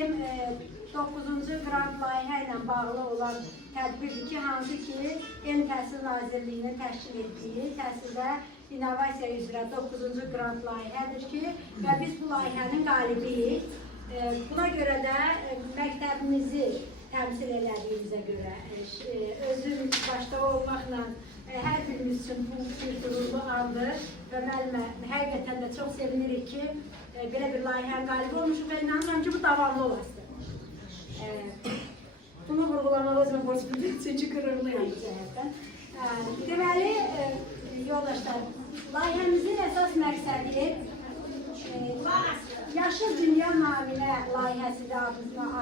bizim 9-cu qrant layihə ilə bağlı olan tədbirdir ki, hansı ki, Elm Təhsil Nazirliyinin təşkil etdiyi təhsildə innovasiya üzrə 9-cu qrant layihədir ki, və biz bu layihənin qalibiyik. Buna görə də məktəbimizi təmsil edədiyimizə görə, özüm başda olmaqla hər birimiz üçün bu bir qürurlu andır və müəllimə həqiqətən də çox sevinirik ki, belə bir layihənin qalibi olmuşuq və inanıram ki, bu davamlı olasıdır. Bunu vurğulamaq özümə borc bildim, çünki qürurluyam bu cəhətdən. Deməli, yoldaşlar, layihəmizin əsas məqsədi Yaşıl Dünya Naminə layihəsidir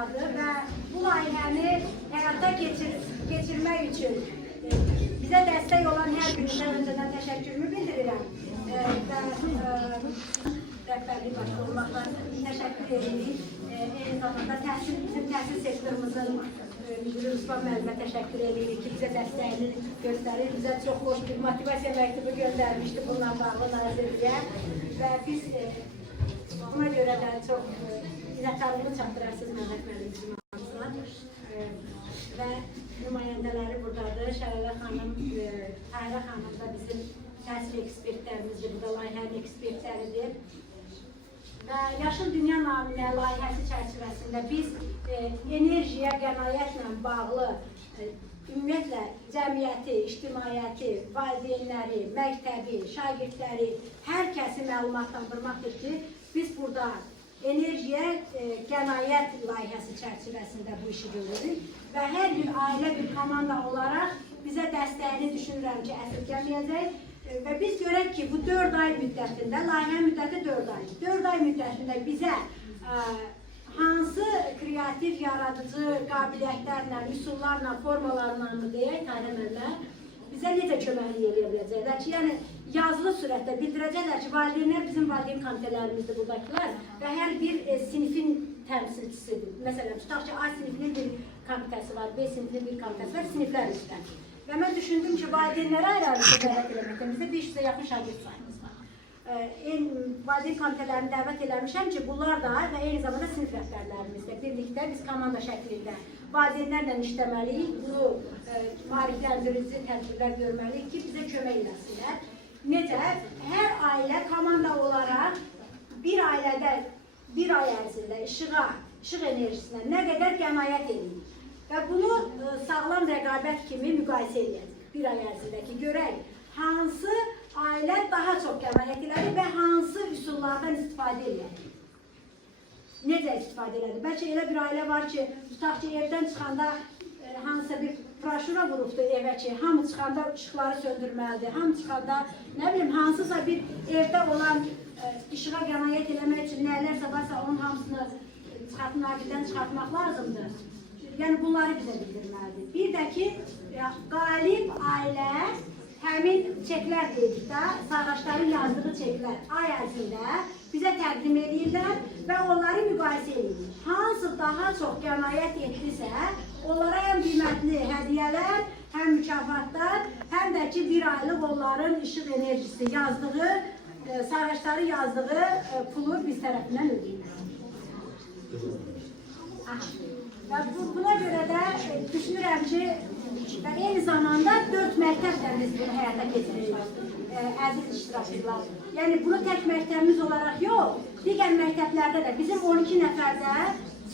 adı və bu layihəni həyata keçirmək üçün bizə dəstək olan hər birinizə öncədən təşəkkürümü bildirirəm. Rəhbərlik başda olmaqla təşəkkür edirik. Eyni zamanda bizim təhsil sektorumuzun müdürü Rüsvan müəllimə təşəkkür edirik ki, bizə dəstəyini göstərir. Bizə çox xoş bir motivasiya məktubu göndərmişdi bununla bağlı nazirliyə və biz buna görə də çox minnətdarlığını çatdırarsınız Məhəmməd müəllim bizim ağzına və nümayəndələri buradadır. Şəlalə xanım, Tahirə xanım da bizim təhsil ekspertlərimizdir, burada layihənin ekspertləridir. Və Yaşıl Dünya Naminə layihəsi çərçivəsində biz enerjiyə qənaətlə bağlı ümumiyyətlə cəmiyyəti, ictimaiyyəti, valideynləri, məktəbi, şagirdləri, hər kəsi məlumatlandırmaqdır ki, biz burada enerjiyə qənaət layihəsi çərçivəsində bu işi görürük və hər bir ailə, bir komanda olaraq bizə dəstəyini düşünürəm ki, əsirgəməyəcək və biz görək ki, bu 4 ay müddətində, layihə müddəti 4 ay. 4 ay müddətində bizə hansı kreativ, yaradıcı qabiliyyətlərlə, üsullarla, formalarla mı deyək, Tahirə bizə necə köməklik edə biləcəklər ki, yəni yazılı sürətdə bildirəcəklər ki, valideynlər bizim valideyn komitələrimizdir buradakılar və hər bir sinifin təmsilçisidir. Məsələn, tutaq ki, A sinifinin bir komitəsi var, B sinifinin bir komitəsi var, siniflər üstə. Və mən düşündüm ki, valideynlərə ayrı-ayrı dəvət eləməkdən bizdə 500-ə yaxın şagird sayımız var. Valideyn komitələrini dəvət eləmişəm ki, bunlar da və eyni zamanda sinif rəhbərlərimizlə birlikdə biz komanda şəklində valideynlərlə işləməliyik, bunu maarifləndirici tədbirlər görməliyik ki, bizə kömək eləsinlər. Necə? Hər ailə komanda olaraq bir ailədə bir ay ərzində işıq enerjisinə nə qədər qənaət edilir. Və bunu sağlam rəqabət kimi müqayisə edək bir ay ərzindəki görək hansı ailə daha çox qənaət elədi və hansı üsullardan istifadə elədi. Necə istifadə elədi? Bəlkə elə bir ailə var ki, tutaq ki, evdən çıxanda hansısa bir broşura vurubdu evə ki, hamı çıxanda işıqları söndürməlidir, hamı çıxanda, nə bilim, hansısa bir evdə olan işığa qənaət eləmək üçün nələrsə varsa, onun hamısını naqidən çıxartmaq lazımdır. Yəni, bunları bizə bildirməlidir. Bir də ki, qalib ailə həmin çeklər dedik də, sağaçların yazdığı çeklər ay ərzində bizə təqdim edirlər və onları müqayisə edir. Hansı daha çox qənaət etdisə, onlara həm qiymətli hədiyyələr, həm mükafatlar, həm də ki, bir aylıq onların işıq enerjisi yazdığı, sağaçları yazdığı pulu biz tərəfindən ödəyirlər. Və buna görə də düşünürəm ki, və eyni zamanda 4 məktəblə biz bunu həyata keçiririk, əziz iştirakçılar. Yəni, bunu tək məktəbimiz olaraq yox, digər məktəblərdə də bizim 12 nəfərdə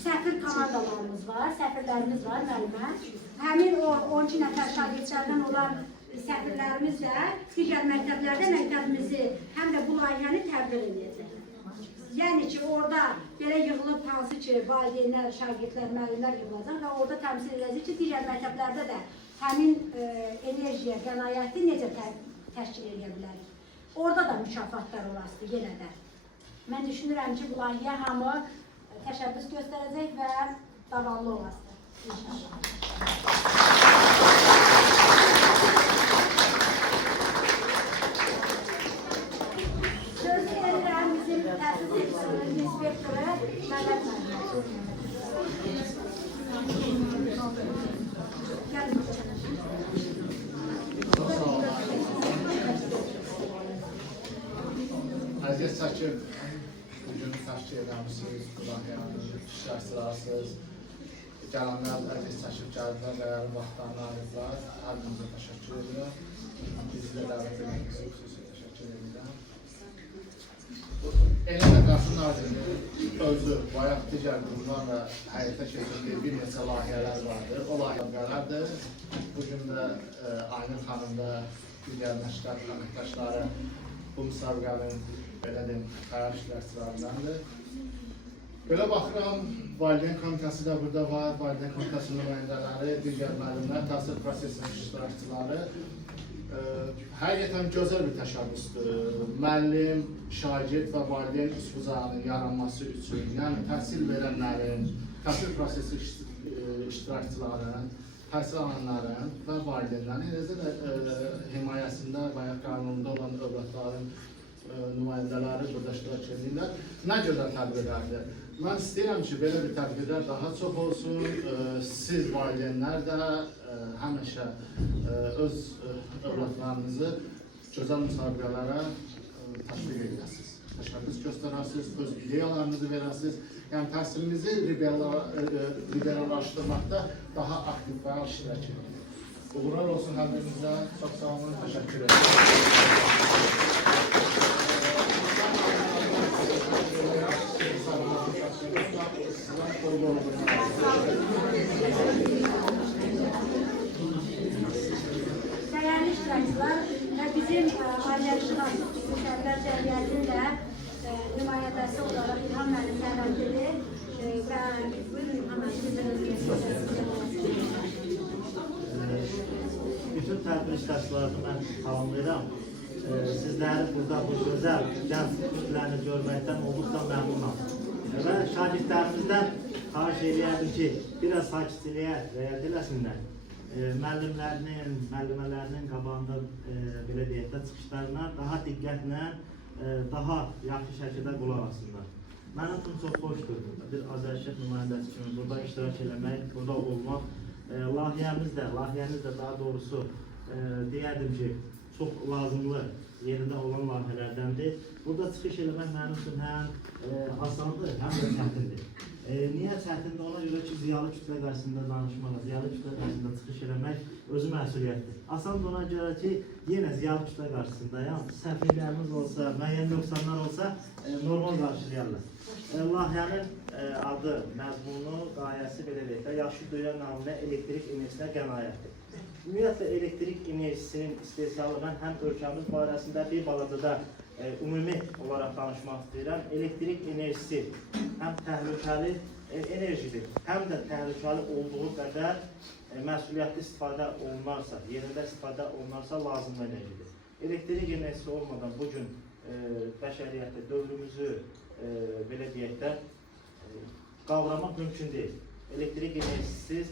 səfir komandalarımız var, səfirlərimiz var müəllimə. Həmin o 12 nəfər şagirdlərdən olan səfirlərimiz də digər məktəblərdə məktəbimizi həm də bu layihəni təbliğ edəcək. Yəni ki, orada belə yığılıb hansı ki, valideynlər, şagirdlər, müəllimlər yığılacaq və orada təmsil edəcək ki, digər məktəblərdə də həmin enerjiyə, qənaəti necə təşkil edə bilərik. Orada da mükafatlar olasıdır, yenə də. Mən düşünürəm ki, bu layihə hamı təşəbbüs göstərəcək və davamlı olasıdır. Sözü verirəm bizim təhsil sektorunun inspektoru Məhəmməd müəllimə. Əziz Şəkir, bugün təşkil edəmişsiniz, Qulahiyanın işlər iştirakçılarsınız. Gələnlər əziz təşrif gəldilər, dəyərli vaxtlarını ayırdılar. Hər birinizə təşəkkür edirəm. Bizi də dəvət edildiyiniz üçün xüsusi təşəkkür edirəm. Elmə qarşı Nazirinin özü, bayaq digər qurumlarla həyata keçirdiyi bir neçə layihələr vardır. O layihələrdir. Bugün də Aynur xanım da digər məşğəl əməkdaşları bu müsabiqənin belə deyim, xəyal iştirakçılarındandır. Belə baxıram, valideyn komitəsi də burada var, valideyn komitəsinin nümayəndələri, digər müəllimlər, təhsil prosesinin iştirakçıları. Həqiqətən gözəl bir təşəbbüsdür. Müəllim, şagird və valideyn üsbuzağının yaranması üçün, yəni təhsil verənlərin, təhsil prosesi iştirakçıların, təhsil alanların və valideynlərin, eləcə də himayəsində bayaq qanununda olan övladların nümayəndələri burada iştirak edirlər. Nə gözəl tədbirlərdir. Mən istəyirəm ki, belə bir tədbirlər daha çox olsun. Siz valideynlər də həmişə öz övladlarınızı gözəl müsabiqələrə təşviq edəsiniz. Təşəbbüs göstərəsiniz, öz ideyalarınızı verəsiniz. Yəni təhsilimizi liberallaşdırmaqda daha aktiv və iştirak edirik. Uğurlar olsun hər birinizə. Çox sağ olun, təşəkkür ederim. Değerli iştirakçılar ve bizim ailevi müşavir cemiyetinin de nümayəndəsi olarak İlham müəllim təvəccühü ve buyurun İlham müəllim. Bütün tədbir iştirakçılarını mən salamlayıram. Sizləri burada bu gözəl gənc kütlərini görməkdən olduqca məmnunam. Və şagirdlərimizdən xahiş edirəm ki, biraz sakitçiliyə riayət eləsinlər. Müəllimlərinin, müəllimələrinin qabağında belə deyək də çıxışlarına daha diqqətlə, daha yaxşı şəkildə qulaq asınlar. Mənim üçün çox xoşdur. Bir Azərşəhər nümayəndəsi kimi burada iştirak eləmək, burada olmaq. Layihəmiz də daha doğrusu deyərdim ki, çox lazımlı yerində olan layihələrdəndir. Burada çıxış eləmək mənim üçün həm asandır, həm də çətindir. Niyə çətindir? Ona görə ki, ziyalı kütlə qarşısında danışmaq, ziyalı kütlə qarşısında çıxış eləmək özü məsuliyyətdir. Asandır ona görə ki, yenə ziyalı kütlə qarşısındayam. Səhvliklərimiz olsa, müəyyən nöqsanlar olsa, normal qarşılayarlar. Layihənin adı, məzmunu, qayəsi belə deyək də, yaşlı döyə naminə elektrik enerjisinə qənaətdir. Ümumiyyətlə, elektrik enerjisinin istehsalı mən həm ölkəmiz barəsində bir balacada ümumi olaraq danışmaq istəyirəm. Elektrik enerjisi həm təhlükəli enerjidir, həm də təhlükəli olduğu qədər məsuliyyətli istifadə olunarsa, yerində istifadə olunarsa lazımlı enerjidir. Elektrik enerjisi olmadan bugün bəşəriyyətdə dövrümüzü belə deyək də qavramaq mümkün deyil. Elektrik enerjisiz,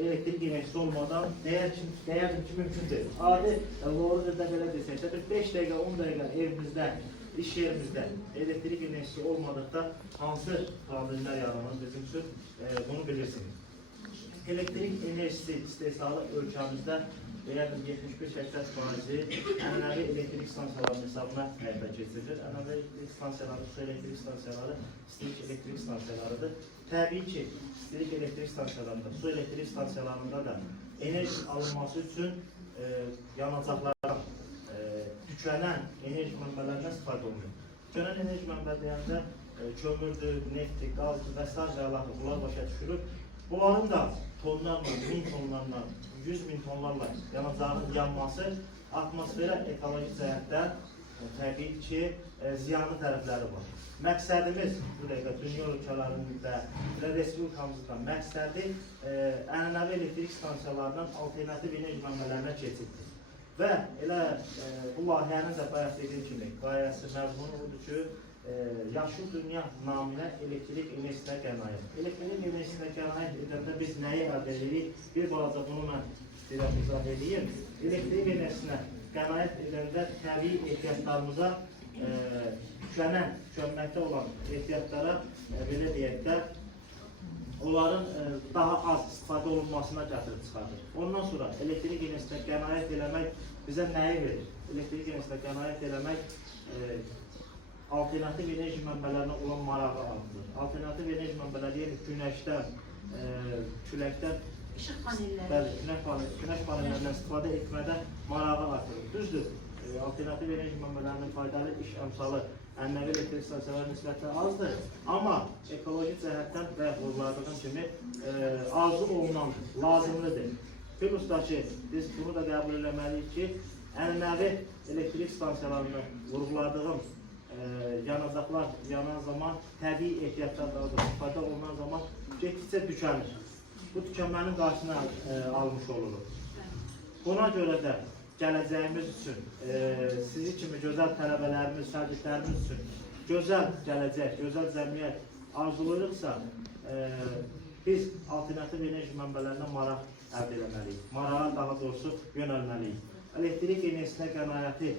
elektrik enerjisi olmadan deyərdim ki, mümkün deyil. Adi, Loruzda belə desək də, 5 dəqiqə, 10 dəqiqə evimizdə, iş yerimizdə elektrik enerjisi olmadıqda hansı problemlər yaranır bizim üçün bunu bilirsiniz. Elektrik enerjisi istehsalı ölkəmizdə deyərdim 71-80% ənənəvi elektrik stansiyalarının hesabına həyata keçirilir. Ənənəvi elektrik stansiyaları, su elektrik stansiyaları, istilik elektrik stansiyalarıdır. Təbii ki, istilik elektrik stansiyalarında, su elektrik stansiyalarında da enerji alınması üçün yanacaqlardan, tükənən enerji mənbələrindən istifadə olunur. Tükənən enerji mənbə deyəndə kömürdür, neftdir, qazdır və s. bunlar başa düşülür. Bunların da tonlarla, 1000 tonlarla, 100 bin tonlarla yanacağının yanması atmosferə ekolojik cəhətdən təbii ki, ziyanlı tərəfləri var. Məqsədimiz bu dəqiqə dünya ölkələrində və respublikamızda məqsədi ənənəvi elektrik stansiyalarından alternativ enerji mənbələrinə keçiddir. Və elə bu layihənin də bayaq dediyim kimi qayəsi məzmunu odur ki, yaşlı dünya naminə elektrik enerjisinə qənaət. Elektrik enerjisinə qənaət edəndə biz nəyi əldə edirik? Bir balaca bunu mən istəyirəm izah edeyim. Elektrik enerjisinə qənaət edəndə təbii ehtiyatlarımıza tükənməkdə olan ehtiyatlara belə deyək də onların daha az istifadə olunmasına gətirib çıxardır. Ondan sonra elektrik enerjisinə qənaət eləmək bizə nəyi verir? Elektrik enerjisinə qənaət eləmək alternativ enerji mənbələrinə olan marağı artır. Alternativ enerji mənbələri, yəni günəşdən, küləkdən, İşıq panelləri. bəli, günəş panellərindən istifadə etmədə marağı artır. Düzdür, alternativ enerji mənbələrinin faydalı iş əmsalı ənənəvi elektrik stansiyaları nisbətən azdır, amma ekoloji cəhətdən və vurguladığım kimi arzu olunan lazımlıdır. Plus da ki, biz bunu da qəbul etməliyik ki, ənənəvi elektrik stansiyalarını vurguladığım yanacaqlar yanan zaman təbii ehtiyatlardan istifadə olunan zaman getdikcə tükənir. Bu tükənmənin qarşısını almış oluruq. Buna görə də gələcəyimiz üçün, sizi kimi gözəl tələbələrimiz, şagirdlərimiz üçün gözəl gələcək, gözəl cəmiyyət arzulayırıqsa, biz alternativ enerji mənbələrinə maraq əldə etməliyik. Marağa daha doğrusu yönəlməliyik. Elektrik enerjisinə qənaəti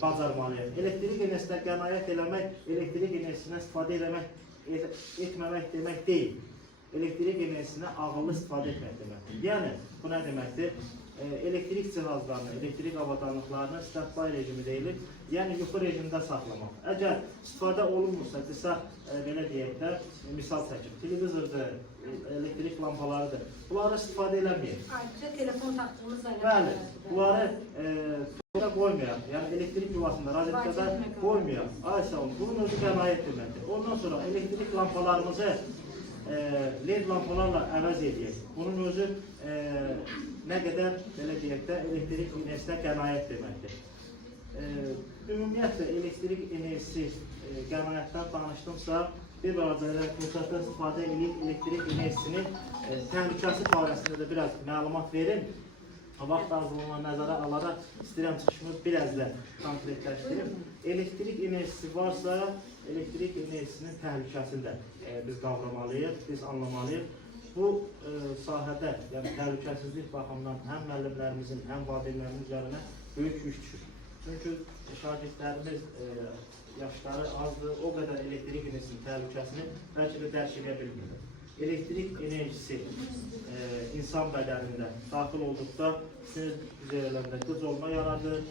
bacarmalıyıq. Elektrik enerjisinə qənaət eləmək, elektrik enerjisinə istifadə etməmək demək deyil. Elektrik enerjisinə ağıllı istifadə etmək deməkdir. Yəni, bu nə deməkdir? Elektrik cihazlarını, elektrik avadanlıqlarını standby rejimi deyilir, yəni yuxu rejimdə saxlamaq. Əgər istifadə olunmursa, belə deyək də, misal çəkib, televizordur, elektrik lampalarıdır, bunları istifadə eləməyək. Ayrıca telefon taxtımız var. Bəli, bunları qoymayaq, yəni elektrik yuvasında, rozetkada qoymayaq. Ay sağ olun, bunun özü qənaət deməkdir. Ondan sonra elektrik lampalarımızı LED lampalarla əvəz edək. Bunun özü nə qədər, belə deyək də, elektrik enerjisinə qənaət deməkdir. Ümumiyyətlə, elektrik enerjisi qənaətdən danışdımsa, bir balaca fürsətdən istifadə edib elektrik enerjisinin təhlükəsi barəsində də biraz məlumat verin. Vaxt azlığına nəzərə alaraq istəyirəm çıxışımı biraz da konkretləşdirim. Elektrik enerjisi varsa, elektrik enerjisinin təhlükəsini də biz qavramalıyıq, biz anlamalıyıq. Bu sahədə, yəni təhlükəsizlik baxımından həm müəllimlərimizin, həm valideynlərimizin üzərinə böyük yük düşür. Çünki şagirdlərimiz yaşları azdır, o qədər elektrik enerjisinin təhlükəsini bəlkə də dərk edə bilmirlər. Elektrik enerjisi insan bədənində daxil olduqda sinir hüceyrələrində qıc olma yaradır,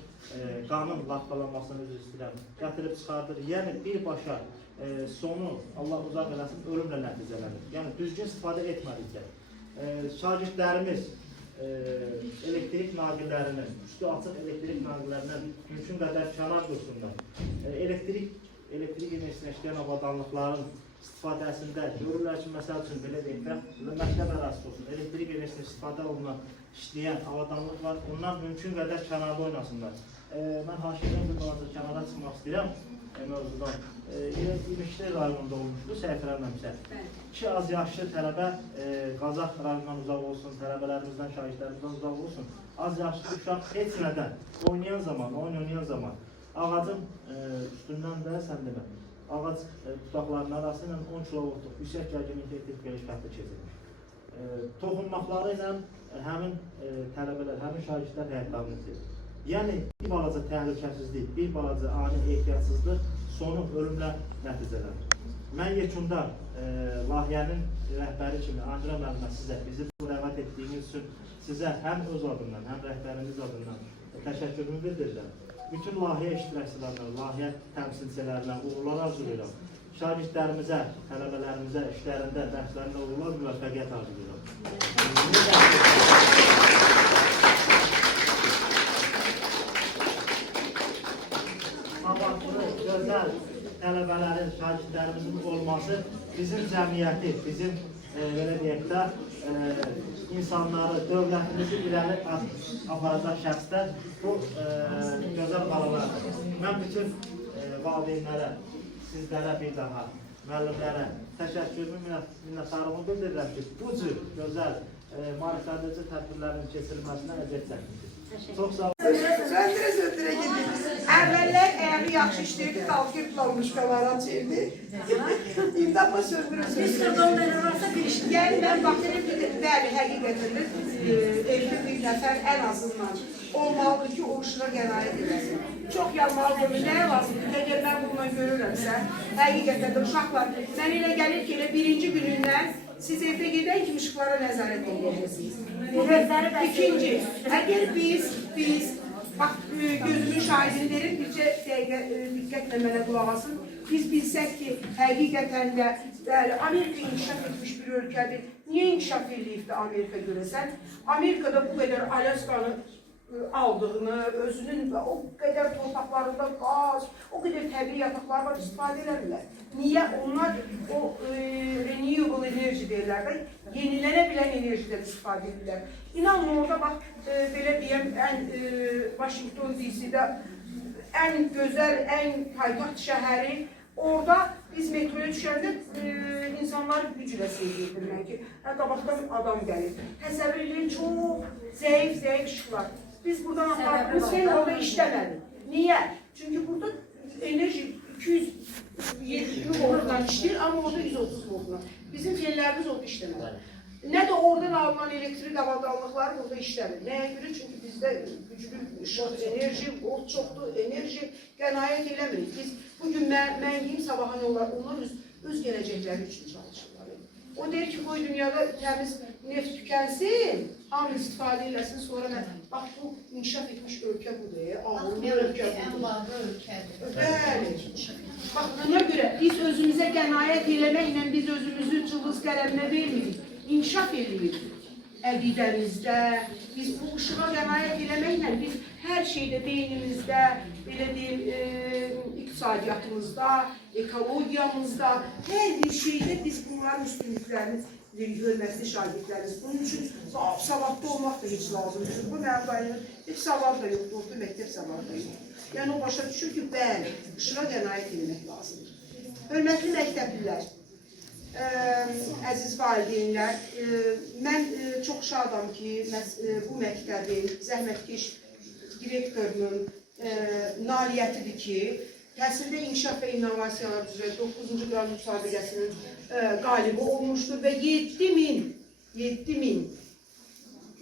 qanın laxtalanmasını üzr istəyirəm, gətirib çıxardır. Yəni birbaşa sonu Allah uzaq eləsin ölümlə nəticələnir. Yəni düzgün istifadə etmədikdə şagirdlərimiz elektrik naqillərinin, üstü açıq elektrik naqillərindən mümkün qədər kənar dursunlar. Elektrik enerjisini işləyən avadanlıqların istifadəsində görürlər ki, məsəl üçün belə deyək də, məktəb ərazisi olsun, elektrik enerjisini istifadə olunan, işləyən avadanlıq var, onlar mümkün qədər kənarda oynasınlar. Mən haşirdən bir balaca kənara çıxmaq istəyirəm mövzudan. İmişli rayonunda olmuşdu, səhv eləməmsə. 2 az yaşlı tələbə Qazax rayonundan uzaq olsun, tələbələrimizdən, şagirdlərimizdən uzaq olsun. Az yaşlı uşaq heç nədən oynayan zaman, ağacın üstündən də sən demə, ağac tutaqlarının arası ilə 10 kilovoltluq yüksək gərginlik elektrik geliş xətti keçirilmiş. Toxunmaqları ilə həmin tələbələr, həmin şagirdlər həyatlarını itirir. Yəni, bir balaca təhlükəsizlik, bir balaca ani ehtiyatsızlıq sonu ölümlə nəticələnir. Mən yekunda layihənin rəhbəri kimi Andra müəllimə sizə bizi bu dəvət etdiyiniz üçün sizə həm öz adından, həm rəhbərimiz adından təşəkkürümü bildirirəm. Bütün layihə iştirakçılarına, layihə təmsilçilərinə uğurlar arzulayıram. Şagirdlərimizə, tələbələrimizə, işlərində, dərslərində uğurlar, müvəffəqiyyət arzulayıram. Sabahlı, gözəl tələbələrin, şagirdlərimizin olması bizim cəmiyyəti, bizim belə deyək də, insanları, dövlətimizi irəli aparacaq şəxslər bu gözəl balalardır. Mən bütün valideynlərə, sizlərə bir daha, müəllimlərə təşəkkürümü, minnətdarlığımı bildirirəm ki, bu cür gözəl, maarifləndirici tədbirlərin keçirilməsinə əziyyət çəkmişdir. Çox sağ olun. Söndürə gedir. Əvvəllər əyağı yaxşı işləyirdi, qalqır olmuş qavaran çevirdi. İmdadla söndürə. Yəni, mən baxırım ki, bəli, həqiqətən evdə bir nəfər ən azından olmalıdır ki, o uşağa qənaət edəsin. Çox yanmalıdır, nəyə lazımdır? Əgər mən bununla görürəmsə, həqiqətən də uşaqlar, mən elə gəlir ki, elə birinci günündən siz evdə gedən kimi ışıqlara nəzarət edəcəksiniz. İkinci, əgər biz, bax, gözümün şahidini verin, bircə dəqiqə diqqətlə mənə qulaq asın. biz bilsək ki, həqiqətən də bəli, Amerika inkişaf etmiş bir ölkədir. Niyə inkişaf edib də Amerika görəsən? Amerikada bu qədər Alaskanı aldığını, özünün o qədər torpaqlarında qaz, o qədər təbii yataqlar var, istifadə edirlər. Niyə? Onlar o renewable enerji deyirlər də, yenilənə bilən enerjidən istifadə edirlər. İnanın orada bax, belə deyəm, Washington DC-də ən gözəl, ən paytaxt şəhəri, orada biz metroya düşəndə insanlar güclə seyr edirlər ki, qabaqdan adam gəlir. Təsəvvür edin, çox zəif işıqlar. Biz buradan apartımız sen orada işləmədi. Niyə? Çünki burada enerji 270 voltdan işləyir, amma orada 130 voltdan. Bizim fellərimiz orada işləmədi. Nə də oradan alınan elektrik avadanlıqları burada işləmir. Nəyə görə? Çünki bizdə güclü işıq, enerji, volt çoxdur, enerji qənaət eləmirik. Biz bugün mən yiyim, sabahan onlar öz gələcəkləri üçün çalışırlar. O deyir ki, qoy dünyada təmiz neft tükənsin, hamı istifadə eləsin, sonra mən, bax bu inkişaf etmiş ölkə budur, ağıllı ölkə budur. Bəli. Bax buna görə biz özümüzə qənaət eləməklə biz özümüzü cılız qələminə vermirik, inkişaf edirik. Əqidəmizdə, biz bu ışığa qənaət eləməklə biz hər şeydə beynimizdə, belə deyim, iqtisadiyyatımızda, ekologiyamızda, hər bir şeydə biz bunların üstünlüklərini hörmətli şagirdlərimiz. Bunun üçün savadlı olmaq da heç lazımdır. Bu mənim dayımın heç savad da yoxdur, orta məktəb savad da yoxdur. Yəni o başa düşür ki, bəli, ışığa qənaət eləmək lazımdır. Hörmətli məktəblilər, əziz valideynlər, mən çox şadam ki, bu məktəbin zəhmətkeş direktorunun nailiyyətidir ki, təhsildə inkişaf və innovasiyalar üzrə 9-cu qram müsabiqəsinin qalibi olmuşdur və 7000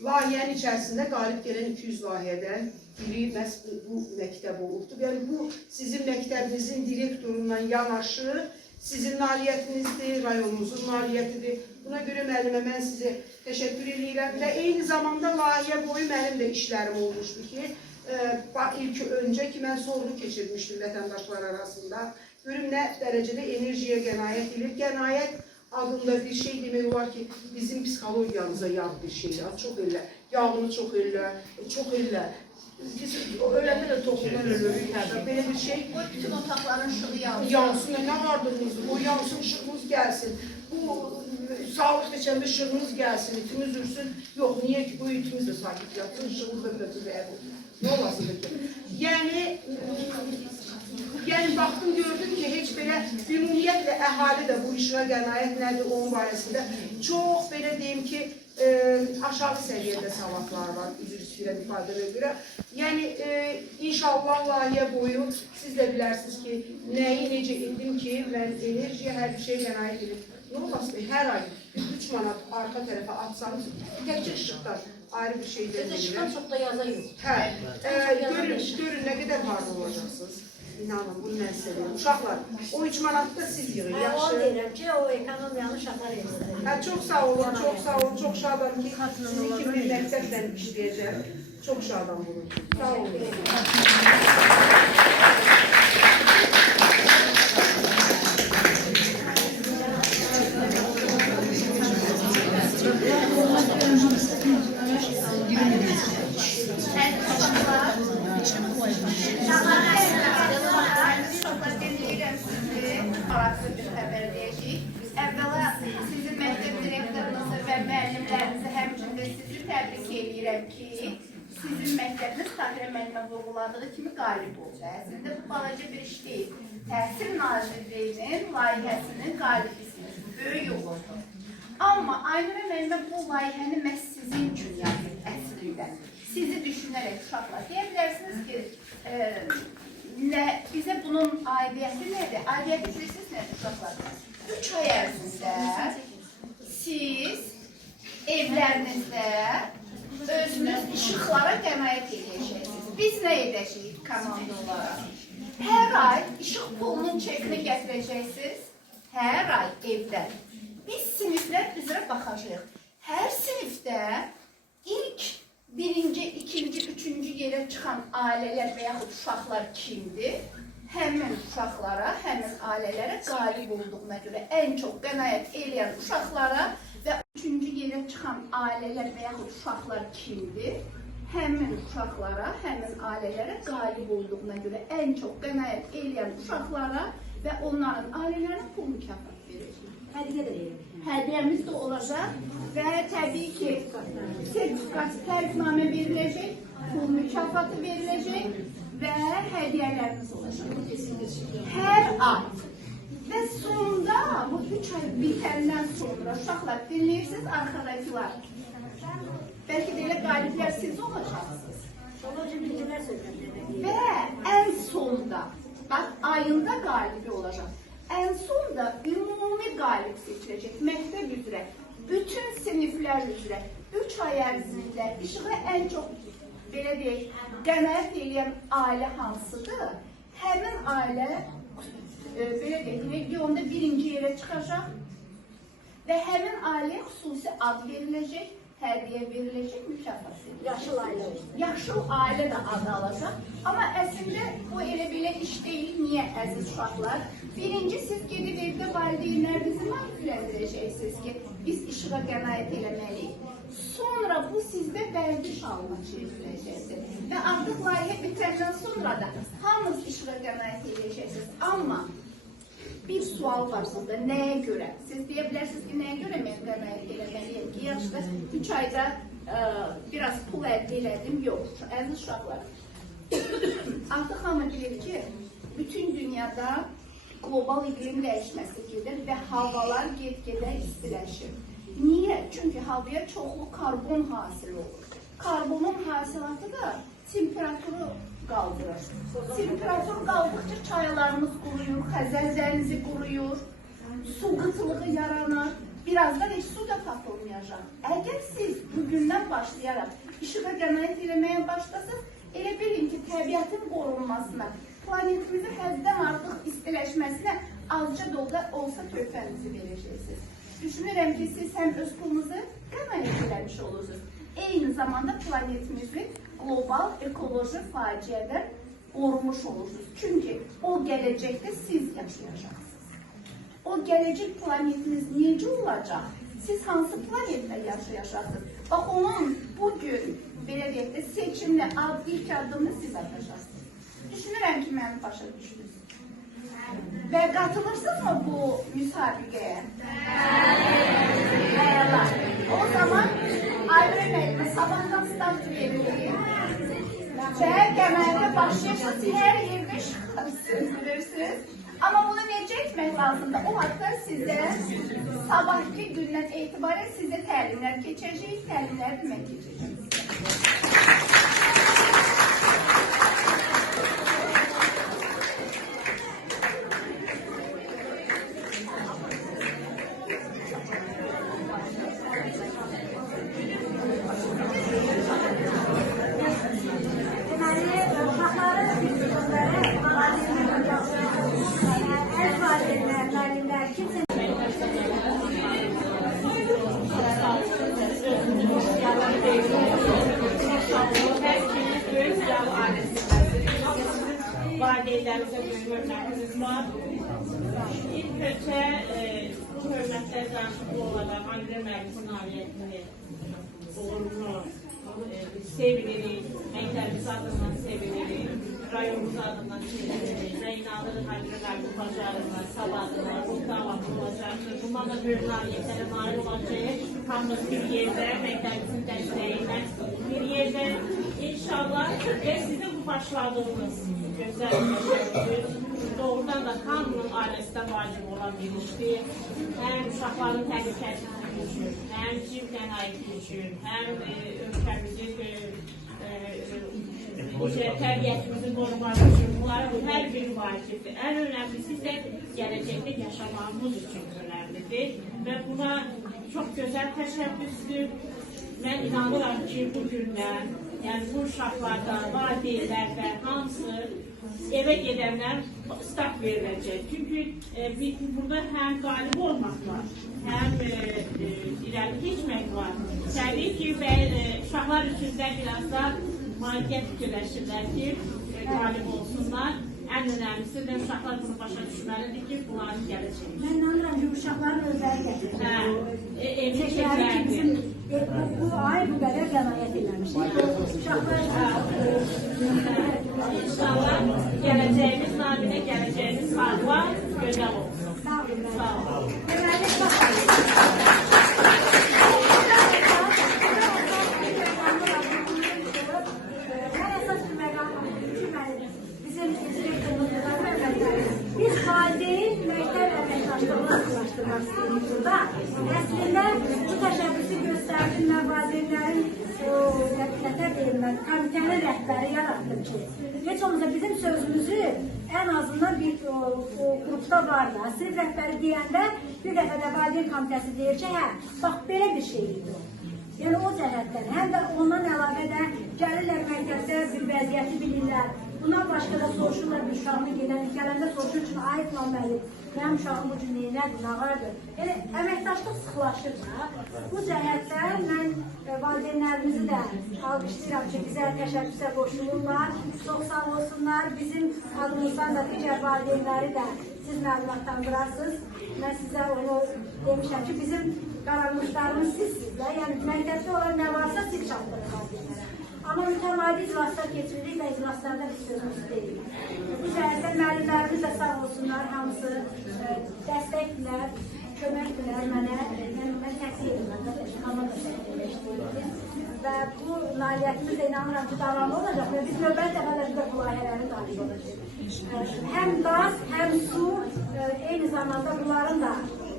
layihənin içərisində qalib gələn 200 layihədən biri məhz bu məktəb olubdur. Yəni bu sizin məktəbinizin direktorundan yanaşı sizin nailiyyətinizdir, rayonumuzun nailiyyətidir. Buna görə müəllimə mən sizə təşəkkür edirəm və eyni zamanda layihə boyu mənim də işlərim olmuşdur ki, ilk öncə ki, mən sorğu keçirmişdim vətəndaşlar arasında. Görüm nə dərəcədə enerjiyə qənaət edir. Qənaət adında bir şey demək olar ki, bizim psixologiyamıza yağ bir şeydir. Çox elə, yağını çox elə. Biz öləndə də toxundan ölürük hətta. Belə bir şey. O bütün otaqların ışığı yansın. Yansın, nə vardığımız, o yansın, ışığımız gəlsin. Bu sağlıq seçəndə ışığımız gəlsin, itimiz ürsün. Yox, niyə ki, bu itimiz də sakit yatsın, ışığımız da biraz rəğb. Nə olasıdır ki? Yəni baxdım, gördüm ki, heç belə ümumiyyətlə əhali də bu işığa qənaət nədir onun barəsində çox belə deyim ki, aşağı səviyyədə savadlar var, üzr istəyirəm ifadəyə görə. Yəni, inşallah layihə boyu siz də bilərsiniz ki, nəyi necə etdim ki, mən enerjiyə hər bir şey qənaət edib. Nə olasıdır, hər ay 3 manat arxa tərəfə atsanız, təkcə ışıqdan ayrı bir şey deyildir. Işıqdan çox da yaza yox. Görün, nə qədər vardı olacaqsınız. İnanın, bunu mən istəyirəm. Uşaqlar, o 3 manatda siz yığın, yaxşı. Onu deyirəm ki, o ekonomiyanı uşaqlar edir. Çox sağ olun, çox şadam ki, sizin kimi bir məktəblə işləyəcəm. Çox şadam bunu. Sağ olun. Maraqlı bir xəbər deyəcəyik. Əvvəla sizin məktəb direktorunuzu və müəllimlərinizi həmçində sizi təbrik edirəm ki, sizin məktəbiniz Tahirə müəllimə vurğuladığı kimi qalib oldu. Əslində bu balaca bir iş deyil. Təhsil Nazirliyinin layihəsinin qalibisiniz. Böyük olurdu. Amma Aynurə müəllimə bu layihəni məhz sizin üçün yazır əslində. Sizi düşünərək uşaqlar deyə bilərsiniz ki, bizə bunun aidiyyəti nədir? Aidiyyəti bilirsiniz nədir uşaqlar? 3 ay ərzində siz evlərinizdə özünüz işıqlara qənaət edəcəksiniz. Biz nə edəcəyik komanda olaraq? Hər ay işıq pulunun çekini gətirəcəksiniz. Hər ay evdən. Biz siniflər üzrə baxacağıq. Hər sinifdə ilk birinci, ikinci, üçüncü yerə çıxan ailələr və yaxud uşaqlar kimdir? həmin uşaqlara, həmin ailələrə qalib olduğuna görə ən çox qənaət edən uşaqlara və 3-cü yerə çıxan ailələr və yaxud uşaqlar kimdir? Həmin uşaqlara, həmin ailələrə qalib olduğuna görə ən çox qənaət edən uşaqlara və onların ailələrinə pul mükafat verəcək. Hədiyyə də verir. Hədiyyəmiz də olacaq və təbii ki, sertifikat tərifnamə veriləcək, pul mükafatı veriləcək və hədiyyələrimiz olacaq. Hər ay. Və sonunda, bu 3 ay bitəndən sonra uşaqlar dinləyirsiniz, arxadakılar. Bəlkə də elə qaliblər siz olacaqsınız. Sonuncu bilgilər sözlədir. Və ən sonda, bax, ayında qalibi olacaq. Ən sonda ümumi qalib seçiləcək, məktəb üzrə, bütün siniflər üzrə, 3 ay ərzində işığa ən çox, belə deyək, qənaət edən ailə hansıdır? Həmin ailə, belə deyək, regionda 1-ci yerə çıxacaq və həmin ailəyə xüsusi ad veriləcək, hədiyyə veriləcək, mükafat verilecek. Yaşıl ailə. Yaşıl ailə də adı alacaq. Amma əslində bu elə belə iş deyil. Niyə əziz uşaqlar? Birinci siz gedib evdə valideynlərinizi maarifləndirəcəksiniz ki, biz işığa qənaət eləməliyik. Sonra bu sizdə vərdiş halına çevriləcəkdir. Və artıq layihə bitəndən sonra da hamınız işığa qənaət edəcəksiniz. Amma bir sual var sizdə, nəyə görə? Siz deyə bilərsiniz ki, nəyə görə mən qənaət eləməliyim ki, yaxşı, 3 ayda biraz pul əldə elədim, yox, əziz uşaqlar. Artıq hamı bilir ki, bütün dünyada qlobal iqlim dəyişməsi gedir və havalar get-gedə istiləşir. Niyə? Çünki havaya çoxlu karbon hasil olur. Karbonun hasilatı da temperaturu qaldırır. Temperatur qaldıqca çaylarımız quruyur, Xəzər dənizi quruyur, su qıtlığı yaranır, birazdan heç su da tapılmayacaq. Əgər siz bugündən başlayaraq işığa qənaət eləməyə başlasınız, elə bilin ki, təbiətin qorunmasına, planetimizin həddən artıq istiləşməsinə azca da olsa töhfənizi verəcəksiniz. Düşünürəm ki, siz həm öz pulunuzu qənaət eləmiş olursunuz. Eyni zamanda planetimizi qlobal ekoloji faciədən qorumuş olursunuz. Çünki o gələcəkdə siz yaşayacaqsınız. O gələcək planetiniz necə olacaq? Siz hansı planetdə yaşayacaqsınız? Bax, onun bugün, belə deyək də, seçimli ilk addımını siz atacaqsınız. Düşünürəm ki, məni başa düşdünüz. Və qatılırsınızmı bu müsabiqəyə? Bəli. O zaman Ayrı müəllimə sabahdan start verilir və qənaətə başlayırsınız, hər yerdə çıxırsınız, bilirsiniz. Amma bunu necə etmək lazımdır? O haqda sizə sabahki gündən etibarən sizə təlimlər keçəcək, təlimlər demək keçəcək. Valideynlərimizə böyük hörmətimiz var. İlk öncə bu hörmətlər qarşılıqlı olaraq Andrey müəllimin nailiyyətini, uğurunu sevinirik, məktəbimiz adından sevinirik, rayonumuz adından sevinirik və inanırıq Andrey müəllimin bacarığına, savadına, bu davamlı olacaqdır. Bundan da böyük nailiyyətlərə nail olacaq. Hamımız bir yerdə, məktəbimizin dəstəyi ilə bir yerdə inşallah və sizin bu başladığınız gözəl doğrudan da hamının ailəsində vacib olan bir işdir. Həm uşaqların təhlükəsizliyi üçün, həm cib qənaəti üçün, həm ölkəmizin təbiətimizin qoruması üçün bunların hər biri vacibdir. Ən önəmlisi isə gələcəkdə yaşamağımız üçün önəmlidir və buna çox gözəl təşəbbüsdür. Mən inanıram ki, bugündən, yəni bu uşaqlarda, valideynlərdə hamısı evə gedənlər start veriləcək. Çünki burada həm qalib olmaq var, həm irəli keçmək var. Təbii ki, uşaqlar üçün də biraz da maliyyət fikirləşirlər ki, qalib olsunlar. ən önəmlisi və uşaqlar bunu başa düşməlidir ki, bunların gələcəyi. Mən inanıram ki, uşaqların özləri gətirir. Evli Çəkləri ki, bizim bu ay bu qədər qənaət eləmişik. Uşaqlar İnşallah gələcəyimiz naminə, gələcəyimiz arva gözəl olsun. sağ olun. Sağ olun. Deməli, bax. Mən əsas bir məqam bizim biz valideyn məktəb əməkdaşlığını sıxlaşdırmaq istiyoruz burada. Əslində bu təşəbbüsü göstərdim və valideynlərin komitənin rəhbəri yaratdım ki, heç olmasa bizim sözümüzü ən azından bir qrupda var da, sınıf rəhbəri deyəndə bir dəfə də valideyn komitəsi deyir ki, hə, bax belə bir şeydir o. Yəni o cəhətdən, həm də ondan əlavə də gəlirlər məktəbdə bir vəziyyəti bilirlər. Bundan başqa da soruşurlar bir uşağını gələndə soruşur ki, ayıb müəllim, mənim uşağım bu cür nədir, nə vardır? Yəni əməkdaşlıq sıxlaşır da. Bu cəhətdən mən valideynlərimizi də alqışlayıram ki, bizə təşəbbüsə qoşulurlar. Çox sağ olsunlar. Bizim adımızdan da digər valideynləri də siz məlumatlandırırsınız. Mən sizə onu demişəm ki, bizim qaranmışlarımız sizsiniz də. Yəni məktəbdə olan nə varsa siz çatdırın valideynlərə. Amma mütəmadi iclaslar keçiririk və iclaslarda bir sözümüz deyil. Bu cəhətdən müəllimlərimiz də sağ olsunlar, hamısı dəstəkdirlər, köməkdirlər mənə. Mən təhsil edirəm, komanda işləyirdim. Və bu nailiyyətimiz də inanıram ki, davamlı olacaq və biz növbəli dəfələrdə bu layihələrin daxil olacaq. Həm qaz, həm su, eyni zamanda bunların da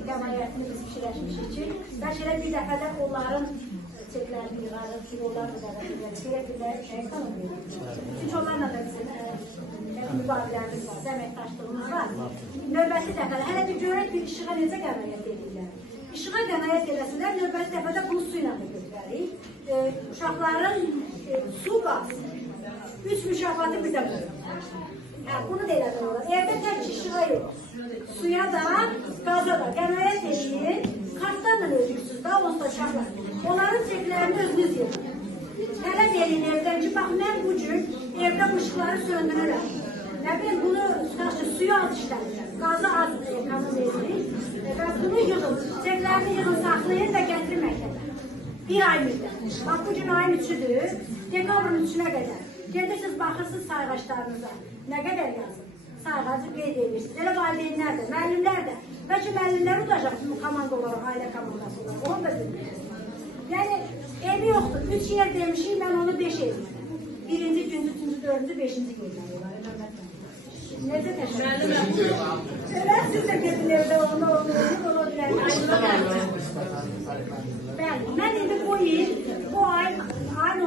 qənaətini biz fikirləşmişik ki, bəlkə də bir dəfədə onların çeklərini yığarıq, onlarla da belə bir şey tanımıyıq. Çünki onlarla da bizim mübavilərimiz var, əməkdaşlığımız var. Növbəti dəfədə, hələ bir görək bir işığa necə qənaət edirlər. İşığa qənaət eləsinlər, növbəti dəfədə bunu su ilə də götürərik. Uşaqların su qaz, 3 mükafatı birdə bölür. Bunu da elədən olur. Evdə tək işığa yox, suya da, qaza da qənaət edin, kartlarla ödüksüz da, onunla uşaqlar. Onların çeklərini özünüz yedin. Tələb edin evdən ki, bax, mən bu cür evdə ışıqları söndürürəm. Nə bileyim, bunu suyu az işləmirəm, qazı az kanun edirik və bunu yığın, çeklərini yığın, saxlayın və gətirin məktəbə. Bir ay müddət. Bax, bugün ayın 3-üdür, dekabrın 3-ünə qədər. Gedirsiniz, baxırsınız sayğaçlarınıza. Nə qədər yazın? Sayğacı qeyd edirsiniz. Elə valideynlər də, müəllimlər də. Bəlkə müəllimlər udacaq komanda olaraq, ailə komandası olaraq. Onu da bilmiyoruz. Yəni, evi yoxdur. 3 yer demişik, mən onu 5 evliyəm. Birinci, ikinci, üçüncü, dördüncü, beşinci evliyəm. Necə təşəkkür ederim? Elə siz də gedin evdə onu Bəli, mən indi bu il, bu ayın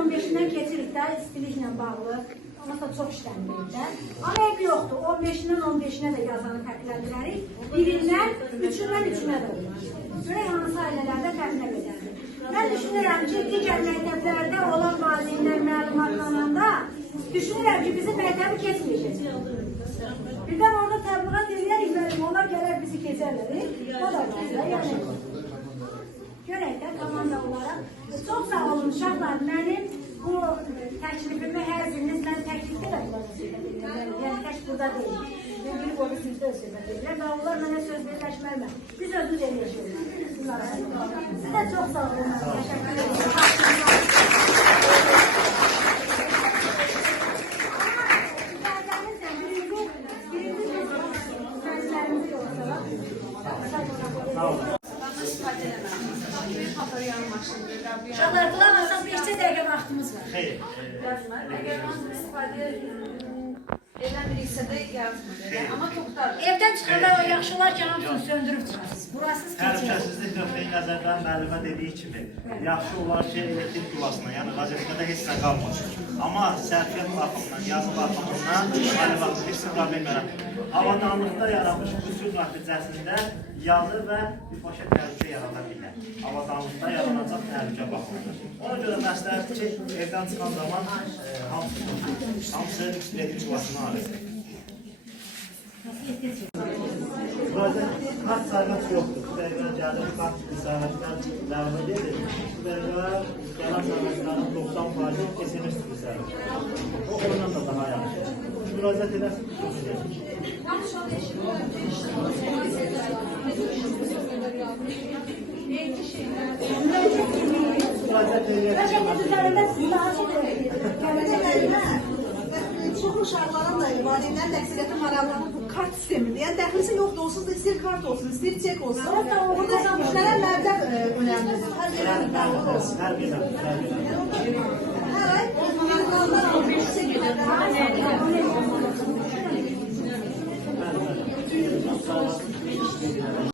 15-dən keçirik də istiliklə bağlı. Ondan çox işləndirik də. Amma ev yoxdur. 15-dən 15-nə də yazanı təqdirləndiririk. Birindən, 3-dən 3-ünə də olur. Görək hansı ailələrdə təqdirlə edərik. Mən düşünürəm ki, digər məktəblərdə olan valideynlər məlumatlananda düşünürəm ki, bizim məktəbi keçməyəcək. Birdən orada təbliğat edərik, onlar gələr bizi keçərlər. O da var. Yəni, görək də komanda olaraq. Çox sağ olun uşaqlar. Mənim bu təklifimi hər biriniz, mən təklifdə də bulacaqsınız. Yəni, tək burada deyil. Mən bilib o birinizdə öz söhbət edirəm və onlar mənə söz verləşmərlər. Biz özümüz eləyəcəyik. Sizə çox sağ olun. Təşəkkür ederim. Uşaqlar, qulaq asaq, neçə dəqiqə vaxtımız var. Xeyr. Əgər onu istifadə eləmiriksə də yazmır, amma toxtar. Evdən çıxanda yaxşı olar ki, hamısını söndürüb çıxarsınız. Burasız keçir. Təhlükəsizlik nöqteyi nəzərdən müəllimə dediyi kimi, yaxşı olar ki, elektrik yuvasına, yəni qazetkada heç nə qalmır. Amma sərfiyyat baxımından, yazı baxımından müəllimat heç nə problem yaratmır. Avadanlıqda yaranmış qüsur nəticəsində yazı və birbaşa təhlükə yarada bilər. Avadanlıqda yaranacaq təhlükə baxımından. Ona görə məsləhətdir ki, evdən çıxan zaman hamısı elektrik yuvasına alırsın. Bazen kart sayğaç yoxdur. Bu dəqiqə gəlir, kart sayğaçlar ləğv edir. semestrlərdə gelen semestrlərin 90% iki semestr hissədir. O ondan da daha yaxşı. Müraciət edəsiniz. Müraciət edəsiniz. Çox uşaqların da valideynlərin əksəriyyəti maraqlanan bu kart sistemidir. Yəni dəxlisi yoxdur, onsuz da istəyir kart olsun, istəyir çek olsun. Burada müştərilər məbləğ önəmlidir. Hər bir məbləğ olsun. Hər bir məbləğ. Hər ay maraqlananlar alır.